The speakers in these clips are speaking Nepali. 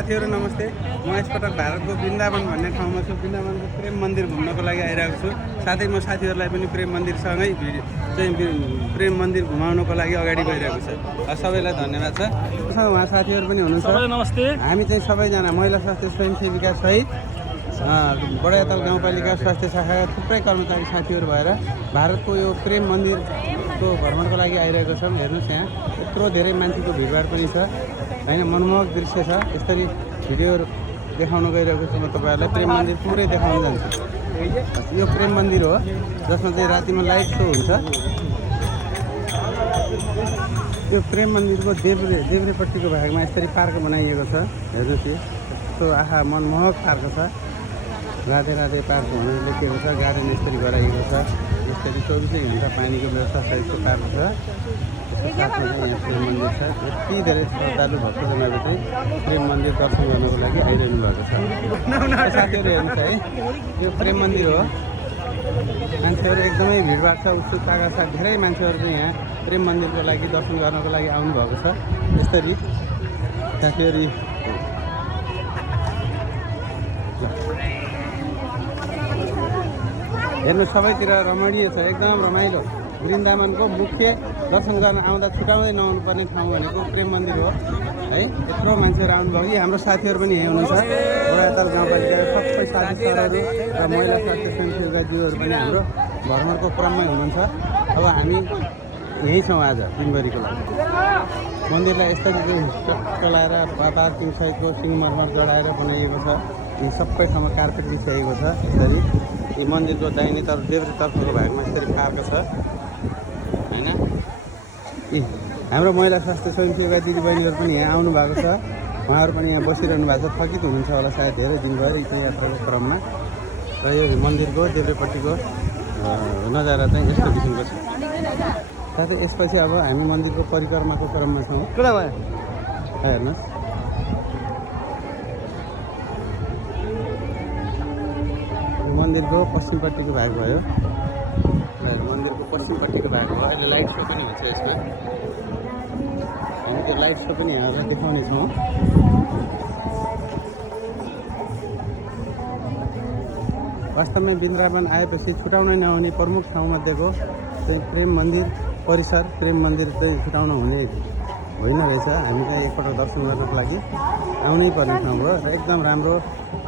साथीहरु नमस्ते। म यसपटक भारतको वृन्दावन भन्ने ठाउँमा छु। वृन्दावनको प्रेम मन्दिर घुम्नको लागि आइरहेको छु। साथै म साथीहरुलाई पनि प्रेम मन्दिरसँगै प्रेम मन्दिर घुमाउनको लागि अगाडि गइरहेको छु। सबैलाई धन्यवाद छ। उहाँ साथीहरु पनि हुनुहुन्छ। सबैलाई नमस्ते। हामी चाहिँ सबैजना महिला स्वास्थ्य स्वयंसेविका सहित बडायाताल गाउँपालिका स्वास्थ्य शाखाका थुप्रै कर्मचारी साथीहरु भएर भारतको यो प्रेम मन्दिरको भ्रमणको लागि आइरहेको छौँ। हेर्नुस् यहाँ यत्रो धेरै मान्छेको भिडभाड पनि छ हैन, मनमोहक दृश्य छ। यसरी भिडियोहरु देखाउन गइरहेको छु म तपाईहरुलाई। प्रेम मन्दिर पुरै देखाउन जान्छु। यो प्रेम मन्दिर हो जसमा चाहिँ रातिमा लाइट सो हुन्छ। यो प्रेम मन्दिरको देब्रेपट्टिको भागमा यसरी पार्क बनाइएको छ। हेर्नुस् यस्तो आहा मनमोहक पार्क छ। राधे राधे पार्क भनेर लेखिएको छ। गार्डन यसरी गराइएको छ। यसरी 24 घण्टा पानीको व्यवस्था सहितको पार्क छ। साथमा चाहिँ यहाँ प्रेम मन्दिर छ। यति धेरै श्रद्धालु भक्तजनहरू चाहिँ प्रेम मन्दिर दर्शन गर्नको लागि आइरहनु भएको छ। साथीहरु हेर्नुहोस् है, यो प्रेम मन्दिर हो। मान्छेहरू एकदमै भिडभाड छ, उत्सुकताका साथ धेरै मान्छेहरू चाहिँ यहाँ प्रेम मन्दिरको लागि दर्शन गर्नको लागि आउनु भएको छ। यसरी साथीहरु हेर्नु सबैतिर रमणीय छ, एकदम रमाइलो। वृन्दावनको मुख्य दर्शन गर्न आउँदा छुटाउँदै नआउनु पर्ने ठाउँ भनेको प्रेम मन्दिर हो है। यत्रो मान्छेहरू आउनुभयो। यी हाम्रो साथीहरू पनि यहीँ हुनुहुन्छ। बडायाताल गाउँपालिकाका सबै साथी सरहरू र महिला स्वास्थ्य स्वयंसेविकाज्यूहरू पनि हाम्रो भ्रमणको क्रममै हुनुहुन्छ। अब हामी यहीँ छौँ आज दिनभरिको लागि। मन्दिरलाई यसरी चलाएर पार्किङ सहितको सिंहमरमर जडाएर बनाइएको छ। यी सबै ठाउँमा कार्पेट बिछाइएको छ। यसरी यी मन्दिरको दाहिने तर्फ देब्रेतर्फको भागमा यसरी पार्क छ हैन। हाम्रो महिला स्वास्थ्य स्वयंसेविका दिदीबहिनीहरू पनि यहाँ आउनु भएको छ। उहाँहरू पनि यहाँ बसिरहनु भएको छ। थकित हुनुहुन्छ होला सायद, धेरै दिन भयो यो यात्राको क्रममा। र यो मन्दिरको देब्रेपट्टिको नजारा चाहिँ यस्तो किसिमको छ। साथै यसपछि अब हामी मन्दिरको परिक्रमाको क्रममा छौँ। हेर्नुहोस् मन्दिरको पश्चिमपट्टिको भाग भयो। मन्दिरको पश्चिमपट्टिको भाग हो। अहिले लाइट सो पनि हुन्छ यसमा। हामी त्यो लाइट सो पनि यहाँलाई देखाउने छौँ। वास्तवमै वृन्दावन आएपछि छुटाउनै नहुने प्रमुख ठाउँमध्येको चाहिँ प्रेम मन्दिर परिसर, प्रेम मन्दिर चाहिँ छुटाउन हुने होइन रहेछ। हामी चाहिँ एकपल्ट दर्शन गर्नको लागि आउनै पर्ने ठाउँ हो र एकदम राम्रो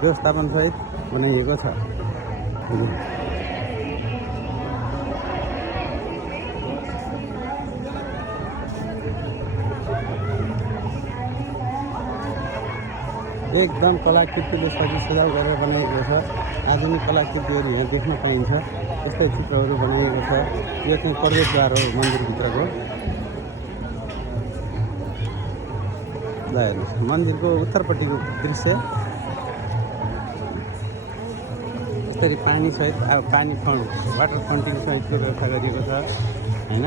व्यवस्थापनसहित बनाइएको छ। एकदम कलाकृतिले सजाउ गरेर बनाइएको छ। आधुनिक कलाकृतिहरू यहाँ देख्न पाइन्छ। यस्तै चित्रहरू बनाइएको छ। यो चाहिँ प्रवेशद्वार हो मन्दिरभित्रको। ल हेर्नुहोस् मन्दिरको उत्तरपट्टिको दृश्य। यसरी पानी सहित पानी वाटर फ्रन्टिङ सहितको व्यवस्था गरिएको छ हैन।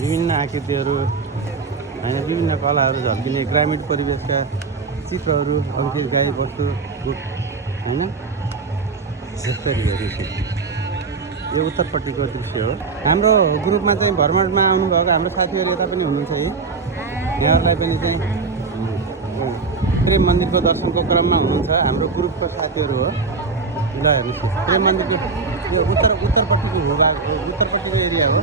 विभिन्न आकृतिहरू हैन, विभिन्न कलाहरू झल्किने ग्रामीण परिवेशका चित्रहरू, अरू केही गाई बस्तु हैन यसरी हेर्नुहोस्। यो उत्तरपट्टिको दृश्य हो। हाम्रो ग्रुपमा चाहिँ भ्रमणमा आउनुभएको हाम्रो साथीहरू यता पनि हुनुहुन्छ है। यहाँहरूलाई पनि चाहिँ प्रेम मन्दिरको दर्शनको क्रममा हुनुहुन्छ। हाम्रो ग्रुपको साथीहरू हो। ल हेर्नुहोस् प्रेम मन्दिरको यो उत्तरपट्टिको भूभाग हो, उत्तरपट्टिको एरिया हो,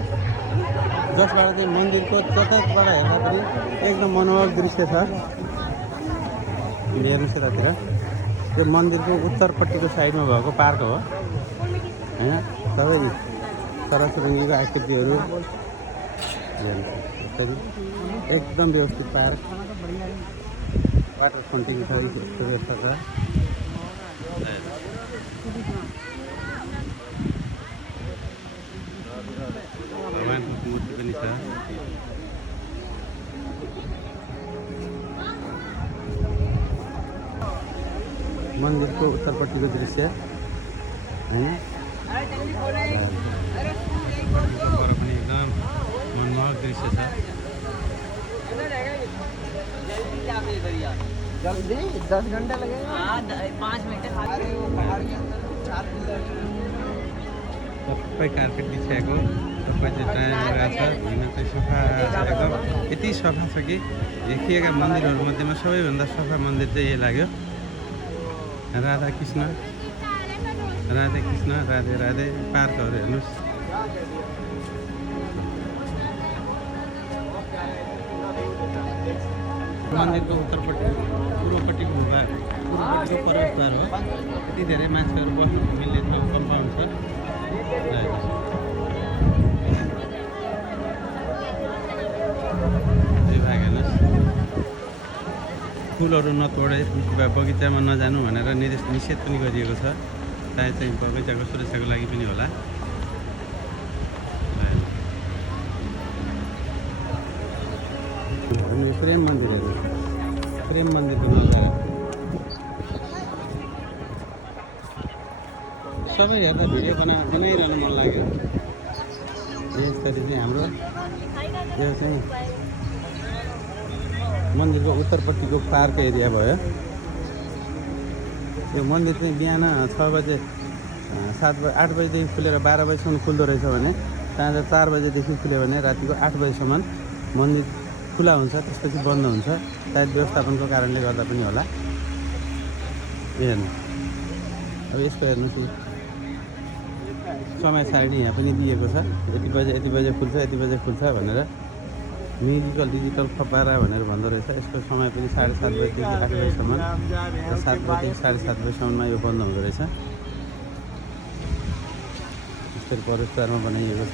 जसबाट चाहिँ मन्दिरको चतुर्दिकबाट हेर्दा पनि एकदम मनोहर दृश्य छ। हेर्नुहोस् यतातिर यो मन्दिरको उत्तरपट्टिको साइडमा भएको पार्क हो हैन। सबै सरस्वतीको आकृतिहरू हेर्नुहोस्। एकदम व्यवस्थित पार्क, वाटर फ्रन्टिङ छ, यस्तो व्यवस्था छ। भगवानको मूर्ति पनि छ। मन्दिरको उत्तरपट्टिको दृश्य हैन। पर पनि एकदम मनमोहक दृश्य छ। जल्दी 10 घंटा लगेगा। 5 मिनट। सबै कार्पेट बिछाएको सबै चाहिँ टाइम गएको छ होइन चाहिँ सफा छ एकदम यति सफा छ कि देखिएका मन्दिरहरूमध्येमा सबैभन्दा सफा मन्दिर चाहिँ यही लाग्यो राधाकृष्ण राधे राधे पार्कहरू हेर्नुहोस् मन्दिरको उत्तरपट्टि पूर्वपट्टिको भूभाग पूर्वपट्टिको प्रवेशद्वार हो यति धेरै मान्छेहरू बस्नु मिल्ने ठाउँ कम्पाउन्ड छ यो भाग हेर्नुहोस् फुलहरू नतोडे बगैँचामा नजानु भनेर निषेध पनि गरिएको छ सायद चाहिँ बगैँचाको सुरक्षाको लागि पनि होला हामी प्रेम मन्दिर हेर्नु प्रेम मन्दिरको नजारा सबै हेर्दा भिडियो बनाइरहनु मन लाग्यो यसरी चाहिँ हाम्रो यो चाहिँ मन्दिरको उत्तरपट्टिको पार्क एरिया भयो यो मन्दिर चाहिँ बिहान 6 बजे 8 बजेदेखि खुलेर 12 बजीसम्म खुल्दो रहेछ भने साँझ 4 बजेदेखि खुल्यो भने रातिको 8 बजीसम्म मन्दिर खुला हुन्छ त्यसपछि बन्द हुन्छ सायद व्यवस्थापनको कारणले गर्दा पनि होला हेर्नु अब यसको हेर्नुहोस् समय सारणी यहाँ पनि दिएको छ यति बजे खुल्छ यति बजे खुल्छ भनेर म्युजिकल डिजिटल खपारा भनेर भन्दो रहेछ यसको समय पनि 7:30 बजेदेखि 8 बजीसम्म 7 बजेदेखि 7:30 बजीसम्ममा यो बन्द हुँदो रहेछ यसरी प्रवेशद्वारमा बनाइएको छ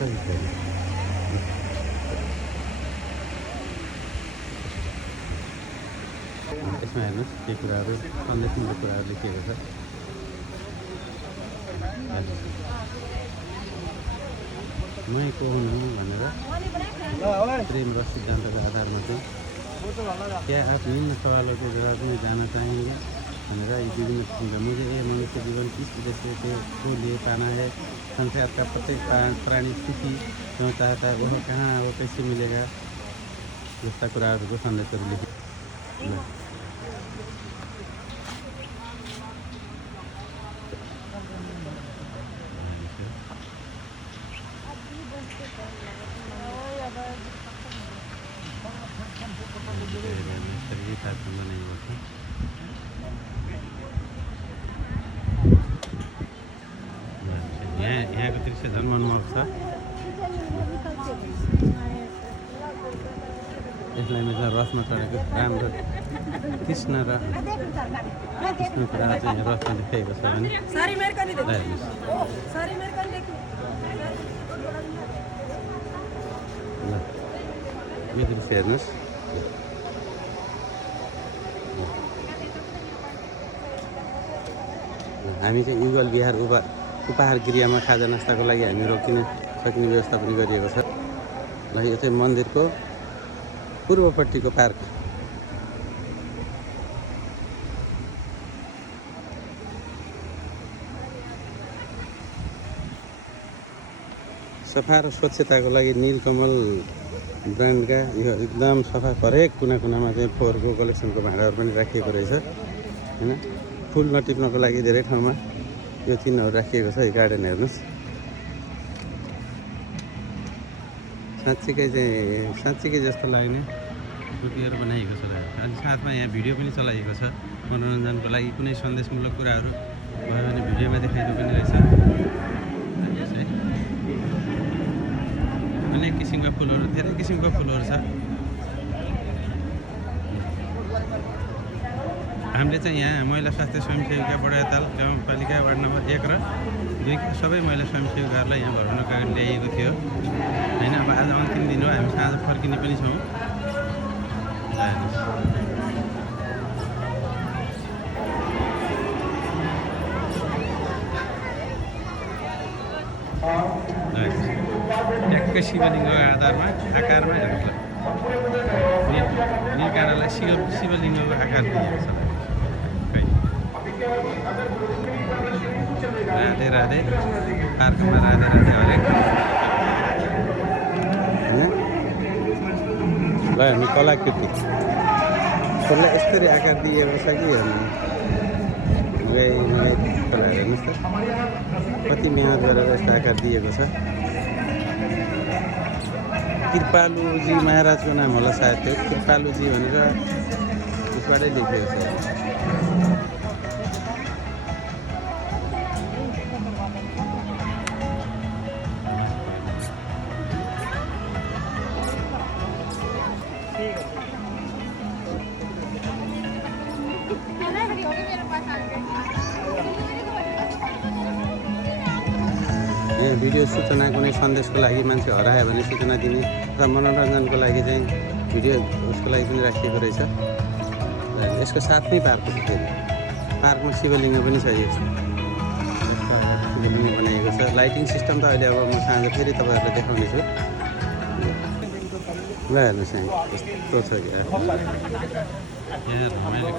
यसमा हेर्नुहोस् के कुराहरू सन्देशमूलक कुराहरू लेखिएको छ मै को हुनु भनेर प्रेम र सिद्धान्तको आधारमा चाहिँ क्या आप निम्न सवालों के जवाब में जाना चाहेंगे भनेर यी विभिन्न किसिमका मुझे ये मनुष्य जीवन किस उद्देश्य को लिए पाना है संसार का प्रत्येक प्राणी सुखी क्यों चाहता है वो कहाँ वो कैसे मिलेगा जस्ता कुराहरूको सन्देशहरू लेखि यहाँको दृश्य झन् मनमोहक छ यसलाई मैले रसमा चढेको राम्रो कृष्ण र कृष्ण कुरा चाहिँ रसमा देखाएको छ भने यो दृश्य हेर्नुहोस् हामी चाहिँ युगल बिहार उपहार गृहमा खाजा नास्ताको लागि हामी रोकिन सक्ने व्यवस्था पनि गरिएको छ ल यो चाहिँ मन्दिरको पूर्वपट्टिको पार्क सफा र स्वच्छताको लागि नीलकमल ब्रान्डका यो एकदम सफा हरेक कुना कुनामा चाहिँ फोहोरको कलेक्सनको भाँडाहरू पनि राखिएको रहेछ हैन फुल नटिप्नको लागि धेरै ठाउँमा यो चिन्हहरू राखिएको छ यो गार्डन हेर्नुहोस् साँच्चीकै जस्तो लाग्ने कृतिहरू बनाइएको छ अनि साथमा यहाँ भिडियो पनि चलाइएको छ मनोरञ्जनको लागि कुनै सन्देशमूलक कुराहरू भयो भने भिडियोमा देखाइएको पनि रहेछ अनेक किसिमका फुलहरू धेरै किसिमको फुलहरू छ हामीले चाहिँ यहाँ महिला स्वास्थ्य स्वयंसेविका बडाताल गाउँपालिका वार्ड नम्बर 1 र 2 का सबै महिला स्वयंसेविकाहरूलाई यहाँ भर्नको लागि ल्याइएको थियो होइन अब आज अन्तिम दिन हो हामी साँझ फर्किने पनि छौँ ट्याक्कै शिवलिङ्गको आधारमा आकारमा हेर्नुहोस् नीलकाँडालाई शिवलिङ्गको आकार दिएको छ राधे राधे पार्कमा राधे राधे हरेक ल हामी कलाकृति त्यसलाई यसरी आकार दिएको छ कि हेर्नुहोस् त कति मेहनत गरेर यस्तो आकार दिएको छ कृपालुजी महाराजको नाम होला सायद त्यो कृपालुजी भनेर त्यसबाटै लेखेको छ यहाँ भिडियो सूचना कुनै सन्देशको लागि मान्छे हरायो भने सूचना दिने र मनोरञ्जनको लागि चाहिँ भिडियो उसको लागि पनि राखिएको रहेछ र यसको साथमै पार्क छ फेरि पार्कमा शिवलिङ्ग पनि छ यो शिवलिङ्ग बनाइएको छ लाइटिङ सिस्टम त अहिले अब म साँझ फेरि तपाईँहरूलाई देखाउने छु ल हेर्नुहोस् यहाँ कस्तो छ क्या यहाँ रमाइलो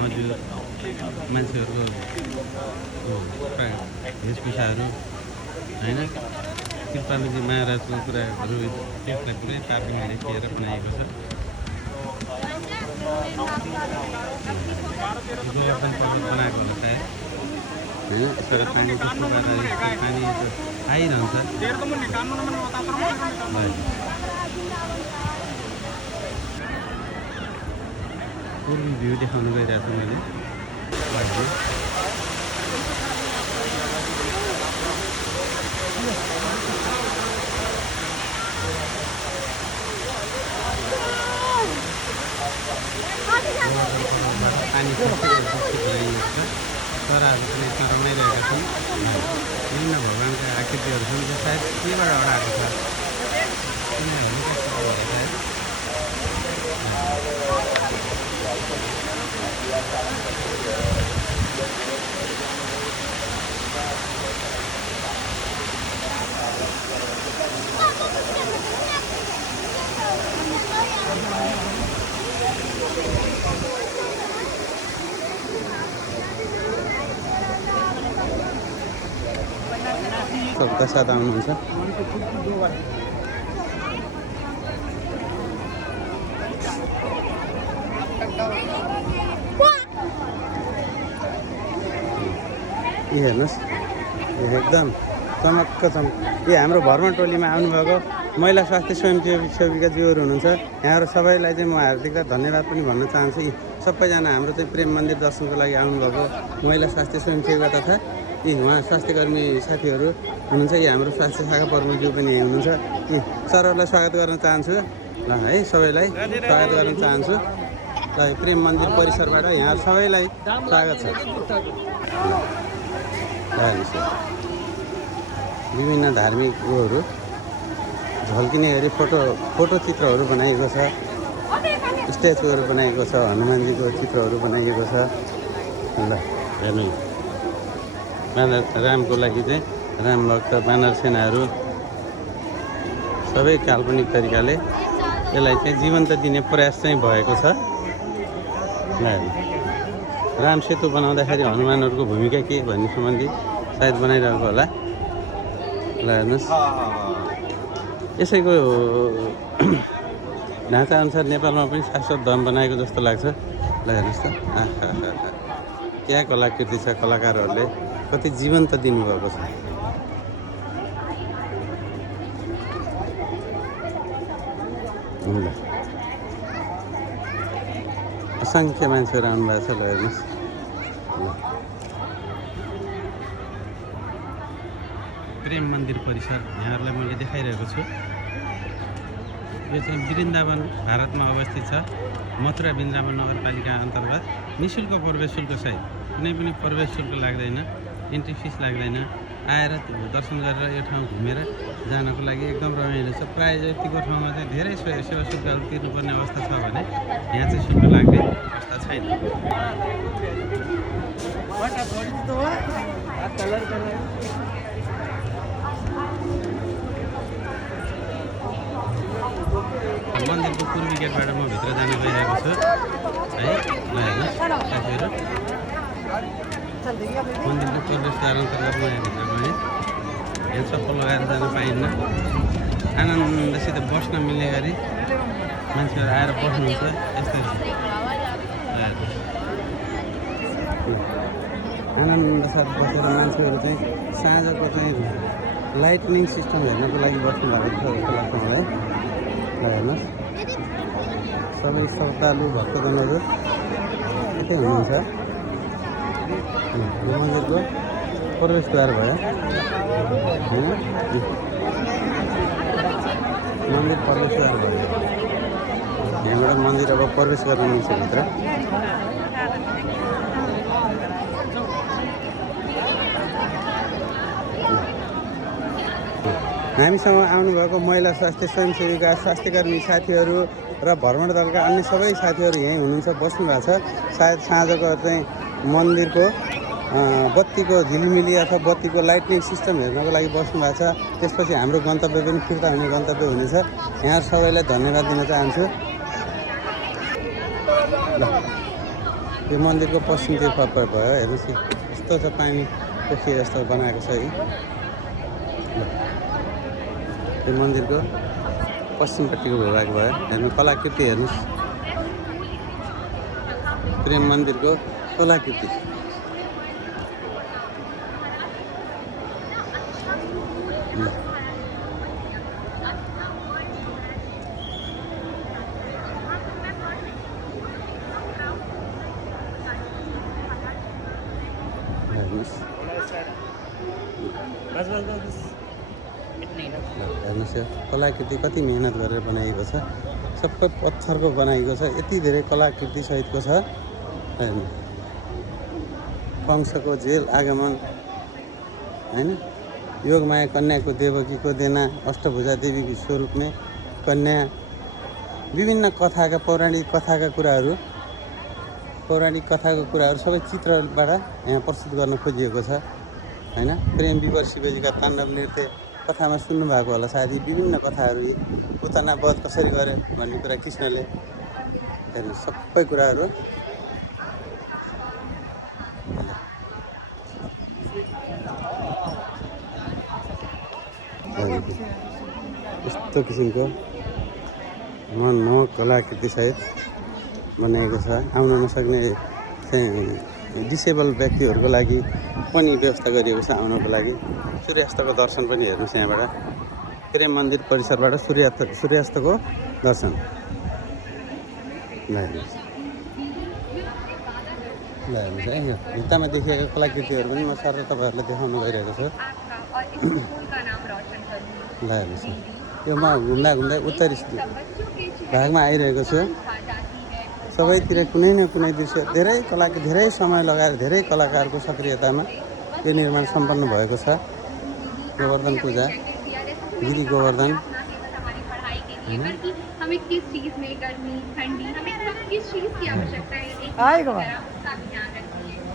मजुर मान्छेहरूको वेशभूषाहरू होइन कृपालुजी महाराजको कुराहरू त्यसलाई पुरै पार्कमा लेखिएर बनाइएको छ गोवर्धन पर्वत बनाएको होला सायद होइन यसबाट पानी त्यस्तो पारेर पानी आइरहन्छ पूर्वी भ्यू देखाउनु गइरहेको छु मैले पानी बनाइएको छ चराहरू पनि यसमा रमाइरहेका छन् विभिन्न भगवान्का आकृतिहरू छन् जो सायद केबाट अडाएको छ तिनीहरू कस्तो सायद सबका साथ आउनुहुन्छ यो हेर्नुहोस् यो एकदम चमक्क चमक यो हाम्रो भ्रमण टोलीमा आउनुभएको महिला स्वास्थ्य स्वयंसेविकाज्यूहरू हुनुहुन्छ यहाँहरू सबैलाई चाहिँ म हार्दिक धन्यवाद पनि भन्न चाहन्छु यी सबैजना हाम्रो चाहिँ प्रेम मन्दिर दर्शनको लागि आउनुभएको महिला स्वास्थ्य स्वयंसेविका तथा यी उहाँ स्वास्थ्यकर्मी साथीहरू हुनुहुन्छ यी हाम्रो स्वास्थ्य शाखा प्रमुखज्यू पनि हुनुहुन्छ यी सरहरूलाई स्वागत गर्न चाहन्छु ल है सबैलाई स्वागत गर्न चाहन्छु र प्रेम मन्दिर परिसरबाट यहाँ सबैलाई स्वागत छ विभिन्न धार्मिक उयोहरू झल्किने गरी फोटो चित्रहरू बनाइएको छ स्ट्याचुहरू बनाइएको छ हनुमानजीको चित्रहरू बनाइएको छ ल हेर्नु बानर रामको लागि चाहिँ राम भक्त बानर सेनाहरू सबै काल्पनिक तरिकाले यसलाई चाहिँ जीवन्त दिने प्रयास चाहिँ भएको छ ल राम सेतु बनाउँदाखेरि हनुमानहरूको भूमिका के भन्ने सम्बन्धी सायद बनाइरहेको होला ल हेर्नुहोस् यसैको ढाँचाअनुसार नेपालमा पनि शाश्वत धाम बनाएको जस्तो लाग्छ ल हेर्नुहोस् त क्या कलाकृति छ कलाकारहरूले कति जीवन्त दिनुभएको छ ल असङ्ख्य मान्छेहरू आउनुभएको छ ल हेर्नुहोस् प्रेम मन्दिर परिसर यहाँहरूलाई मैले देखाइरहेको छु यो चाहिँ वृन्दावन भारतमा अवस्थित छ मथुरा वृन्दावन नगरपालिका अन्तर्गत निःशुल्क प्रवेश शुल्क सहित कुनै पनि प्रवेश शुल्क लाग्दैन इन्ट्री फिस लाग्दैन आएर दर्शन गरेर यो ठाउँ घुमेर जानको लागि एकदम रमाइलो छ प्रायः यतिको ठाउँमा चाहिँ धेरै सेवा शुल्कहरू तिर्नुपर्ने अवस्था छ भने यहाँ चाहिँ शुल्क लाग्ने अवस्था छैन मन्दिरको पूर्वी गेटबाट म भित्र जान गइरहेको छु है ल हेर्नुहोस् साथीहरू मन्दिरको प्रवेशद्वार अन्तर्गत म यहाँभित्र गएँ यहाँ चप्पल लगाएर जान पाइन्न आनन्दसित बस्न मिल्ने गरी मान्छेहरू आएर बस्नुहुन्छ यस्तै आनन्द साथ बसेर मान्छेहरू चाहिँ साँझको चाहिँ लाइटनिङ सिस्टम हेर्नको लागि बस्नु भएको छ जस्तो लाग्छ मलाई। ल हेर्नुहोस्, सबै श्रद्धालु भक्तजनहरू यतै हुनुहुन्छ। यो मन्दिरको प्रवेशद्वार भयो होइन, मन्दिर प्रवेशद्वार भयो। यहाँबाट मन्दिर अब प्रवेश गर्न मिल्छ भित्र। हामीसँग आउनुभएको महिला स्वास्थ्य स्वयंसेविका, स्वास्थ्यकर्मी साथीहरू र भ्रमण दलका अन्य सबै साथीहरू यहीँ हुनुहुन्छ, बस्नु भएको छ। सायद साँझको चाहिँ मन्दिरको बत्तीको झिलिमिली अथवा बत्तीको लाइटनिङ सिस्टम हेर्नको लागि बस्नु भएको छ। त्यसपछि हाम्रो गन्तव्य पनि फिर्ता हुने गन्तव्य हुनेछ। यहाँ सबैलाई धन्यवाद दिन चाहन्छु। ल यो मन्दिरको पश्चिमतिर भयो, हेर्नुहोस् कि यस्तो छ, पानी पोखरी जस्तो बनाएको छ है। यो मन्दिरको पश्चिमपट्टिको भूभाग भयो। हेर्नु कलाकृति हेर्नुहोस्, प्रेम मन्दिरको कलाकृति। हेर्नुहोस् यो कलाकृति कति मिहिनेत गरेर बनाइएको छ। सबै पत्थरको बनाइएको छ, यति धेरै कलाकृति सहितको छ। हेर्नु कंसको जेल आगमन होइन, योगमाया कन्याको देवकीको देना, अष्टभुजा देवीको स्वरूप में कन्या, विभिन्न कथाका पौराणिक कथाका कुराहरू सबै चित्रबाट यहाँ प्रस्तुत गर्न खोजिएको छ होइन। प्रेम विवर शिवजीका ताण्डव नृत्य कथामा सुन्नुभएको होला सायद। विभिन्न कथाहरू, पुतना वध कसरी गरे भन्ने कुरा कृष्णले, हेर्नु सबै कुराहरू। यस्तो किसिमको मनमोहक कलाकृति सहित बनाएको छ। आउन नसक्ने चाहिँ डिसेबल व्यक्तिहरूको लागि पनि व्यवस्था गरिएको छ आउनको लागि। सूर्यास्तको दर्शन पनि हेर्नुहोस् यहाँबाट, प्रेम मन्दिर परिसरबाट सूर्यास्तको दर्शन। ल हेर्नुहोस् है, यो भित्तामा देखिएका कलाकृतिहरू पनि म सर तपाईँहरूलाई देखाउन गइरहेको छु। ल हेर्नुहोस्, यो म घुम्दा उत्तरी भागमा आइरहेको छु। सबैतिर कुनै न कुनै दृश्य, धेरै समय लगाएर धेरै कलाकारको सक्रियतामा यो निर्माण सम्पन्न भएको छ। गोवर्धन पूजा, गिरी गोवर्धन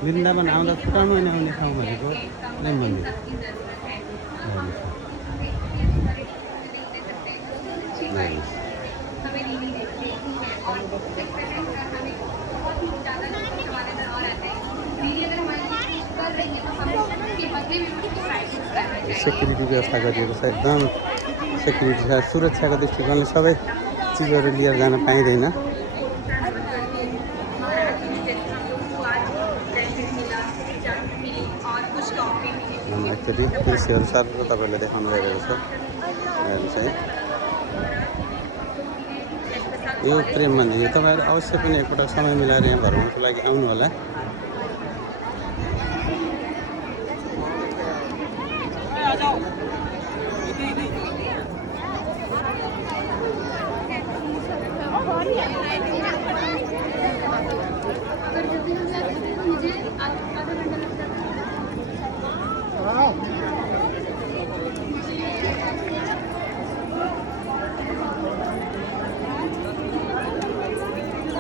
वृन्दावन आउँदा छुटाउनु नै आउने ठाउँ भनेको प्रेम मन्दिर। सेक्युरिटी व्यवस्था गरिएको छ, एकदम सेक्युरिटी छ। सुरक्षाको दृष्टिकोणले सबै चिजहरू लिएर जान पाइँदैन। एक्चुअली दृश्यहरू सर तपाईँहरूले देखाउनु गइरहेको छ। हेर्नुहोस् है, यो प्रेम मन्दिर। तपाईँहरू अवश्य पनि एकपटक समय मिलाएर यहाँ भ्रमणको लागि आउनु होला।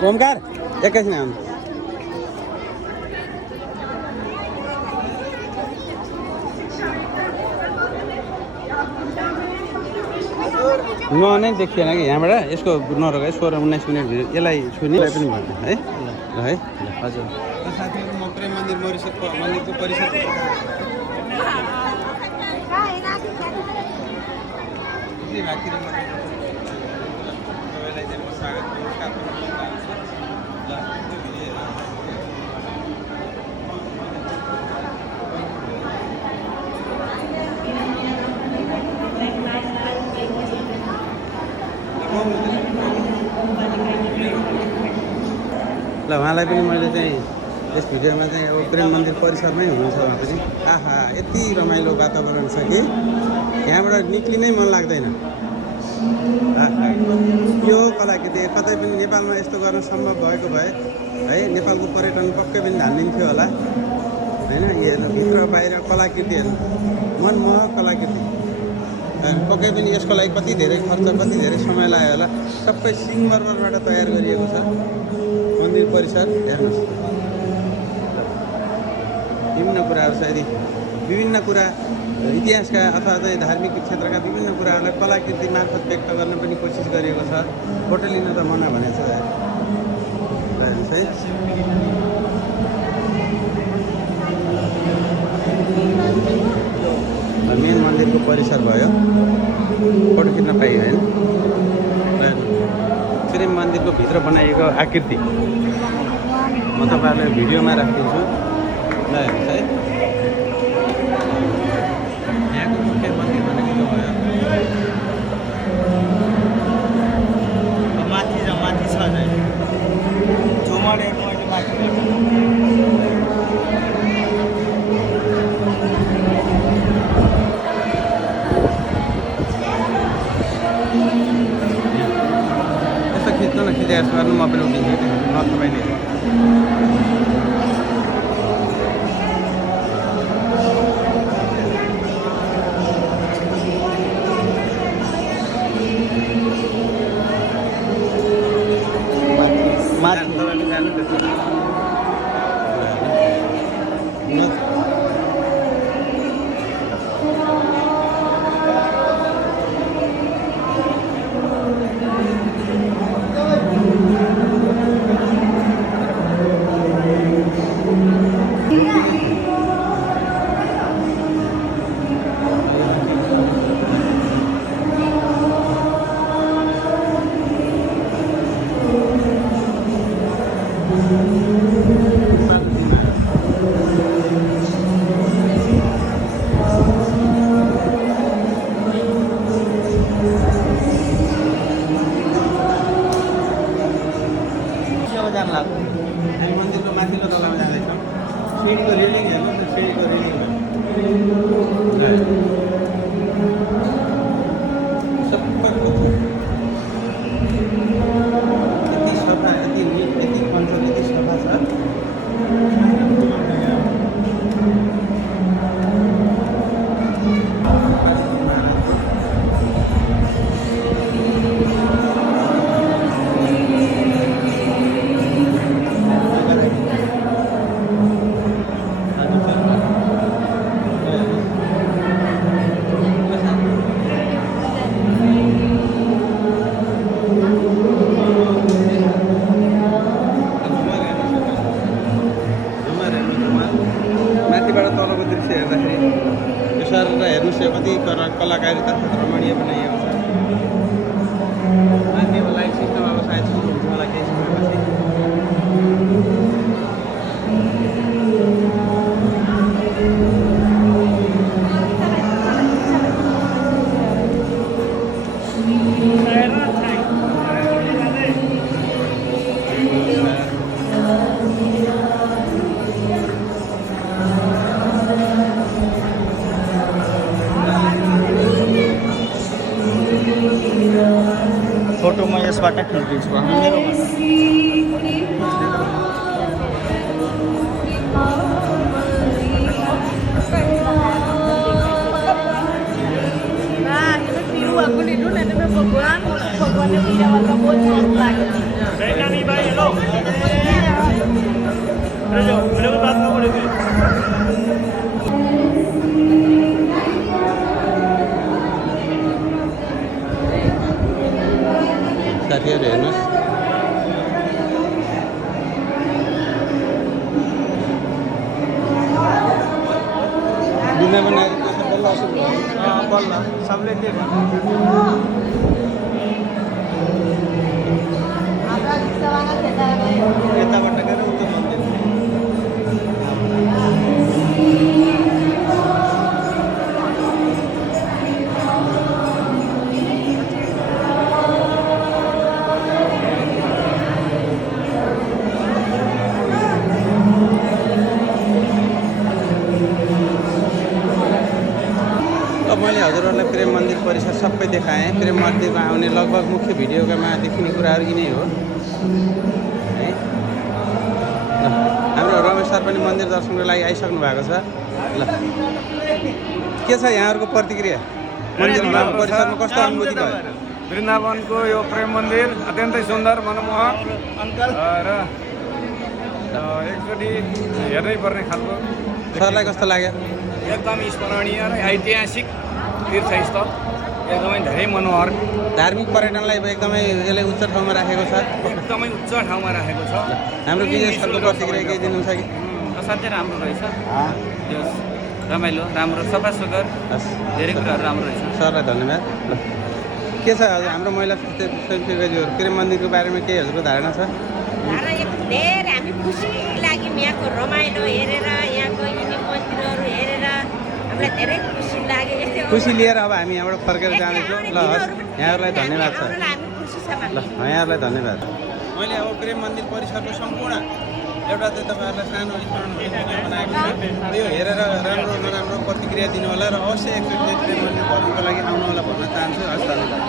ओमकार एकैछिन आउनु। म नै देखिएन कि यहाँबाट। यसको नरोक है, 16-19 मिनट भित्र यसलाई छुने पनि भन्नु है। ल है, हजुर साथीहरू, म प्रेम मन्दिर मन्दिरको परिसर ल उहाँलाई पनि मैले चाहिँ यस भिडियोमा चाहिँ अब प्रेम मन्दिर परिसरमै हुनुहुन्छ उहाँ पनि। आहा यति रमाइलो वातावरण छ कि यहाँबाट निक्लिनै मन लाग्दैन। आहा यो कलाकृति कतै पनि नेपालमा यस्तो गर्न सम्भव भएको भए है नेपालको पर्यटन पक्कै पनि ध्यान दिन्थ्यो होला होइन। हेर्नु भित्र बाहिर कलाकृतिहरू मनमोहक कलाकृति पक्कै पनि यसको लागि कति धेरै खर्च कति धेरै समय लाग्यो होला। सबै सिङ्गमरमरबाट तयार गरिएको छ मन्दिर परिसर। हेर्नुहोस् विभिन्न कुराहरू छ। यदि विभिन्न कुरा इतिहासका अथवा चाहिँ धार्मिक क्षेत्रका विभिन्न कुराहरूलाई कलाकृति मार्फत व्यक्त गर्न पनि कोसिस गरिएको छ। फोटो लिन त मना भनेको छ हेर्नुहोस् है। मेन मन्दिरको परिसर भयो, फोटो खिच्न पाइयो होइन। प्रेम मन्दिरको भित्र बनाइएको आकृति म तपाईँहरूलाई भिडियोमा राखिदिन्छु। ल हेर्नुहोस् है यहाँको मुख्य मन्दिर भनेको यो भयो। माथि छ झुमर हेर्नु अहिले माथि खिच्नु न खिचेर यसो गर्नु म पनि उठिन्छु न तपाईँले। माथि तपाईँले जानु त्यसो जान लाग्यो। हामी मन्दिरको माथिल्लो तलामा जाँदैछौँ। सिँढीको रेलिङ हेर्नुहोस् न, सिँढीको रेलिङमा सबै यति सफा यति निट यति कन्ट्रोल यति सफा छ। माथिबाट तलको दृश्य हेर्दाखेरि यो सर हेर्नुहोस् यो कति कलाकारिता रमणीय बनाइएको छ। माथि अब लाइट सिस्टम अब सायद सुरु हुन्छ होला केही समयपछि। फोटो म यसबाट खिचिदिन्छु मेरोमा। भगवानले बिरावालमा बहुत मन लाग्यो। साथीहरू हेर्नुहोस् बिना बनाएको बल्ल असुर बल्ल सबले त्यही भन्छ। यताबाट गएर उता मन्दिर आएँ। प्रेम मन्दिरमा आउने लगभग मुख्य भिडियोमा देखिने कुराहरू यिनै हो है। ल हाम्रो रमेश सर पनि मन्दिर दर्शनको लागि आइसक्नु भएको छ। ल के छ यहाँहरूको प्रतिक्रिया? मन्दिरमा परिसरमा कस्तो अनुभूति भयो? वृन्दावनको यो प्रेम मन्दिर अत्यन्तै सुन्दर मनमोहक र एकचोटि हेर्नै पर्ने खालको सरलाई कस्तो लाग्यो? एकदम स्मरणीय र ऐतिहासिक तीर्थस्थल एकदमै धेरै मनोहर धार्मिक पर्यटनलाई एकदमै यसले उच्च ठाउँमा राखेको छ। एकदमै उच्च ठाउँमा राखेको छ। हाम्रो विजय सरको प्रतिक्रिया केही दिनु छ कि? असाध्यै राम्रो रहेछ त्यो रमाइलो राम्रो सफा सुग्घर हस् धेरै कुराहरू राम्रो रहेछ। सरलाई धन्यवाद। ल के छ हजुर हाम्रो महिला स्वयंसेवकजीहरू प्रेम मन्दिरको बारेमा केही हजुरको धारणा छ? धेरै हामी खुसी लाग्यौँ यहाँको रमाइलो हेरेर यहाँको यिनी मन्दिरहरू हेरेर हामीलाई धेरै खुसी लाग्यो। यस्तै खुसी लिएर अब हामी यहाँबाट फर्केर जाँदैछौँ। ल हस् यहाँहरूलाई धन्यवाद छ। हामी खुसी छ ल यहाँहरूलाई धन्यवाद। मैले अब प्रेम मन्दिर परिसरको सम्पूर्ण एउटा चाहिँ तपाईँहरूलाई सानो स्मरण भिडियो बनाएको छु। यो हेरेर राम्रो नराम्रो प्रतिक्रिया दिनु होला र अवश्य एकचोटि प्रेम मन्दिर घुम्नुको लागि आउनु होला भन्न चाहन्छु। हस् धन्यवाद।